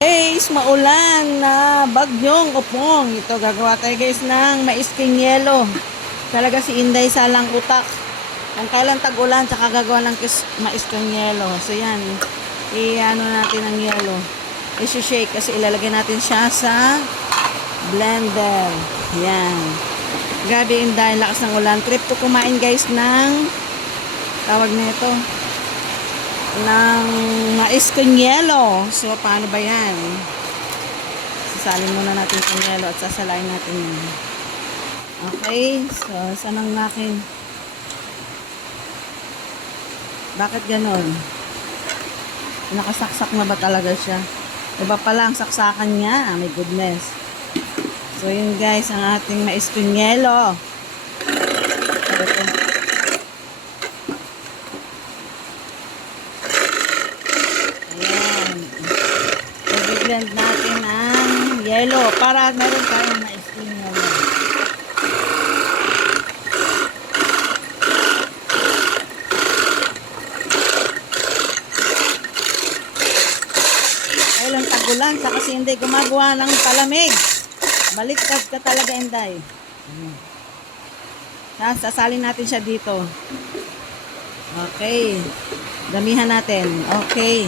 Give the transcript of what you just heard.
Guys, maulan na bagyong upong. Ito, gagawa tayo guys ng mais king yelo. Talaga si Inday salang utak. Kung kailan tag-ulan, tsaka gagawa ng mais king yelo. So yan, i-ano natin ang yelo. I-shake kasi ilalagay natin siya sa blender. Yan. Grabe Inday, lakas ng ulan. Trip ko kumain guys ng tawag nito ng mais con yelo. So, paano ba yan? Sasalin muna natin con yelo at sasalain natin yun. Okay. So, saan ang akin? Bakit ganon? Nakasaksak na ba talaga siya? Iba pala ang saksakan niya. My goodness. So, yun guys, ang ating mais con yelo. I-blend natin ang yelo para meron tayong mais king yelo. Kailang tagulan sa kasi hindi gumagawa ng palamig. Baliktad ka talaga Inday. Sasalin natin siya dito. Okay. Damihan natin. Okay.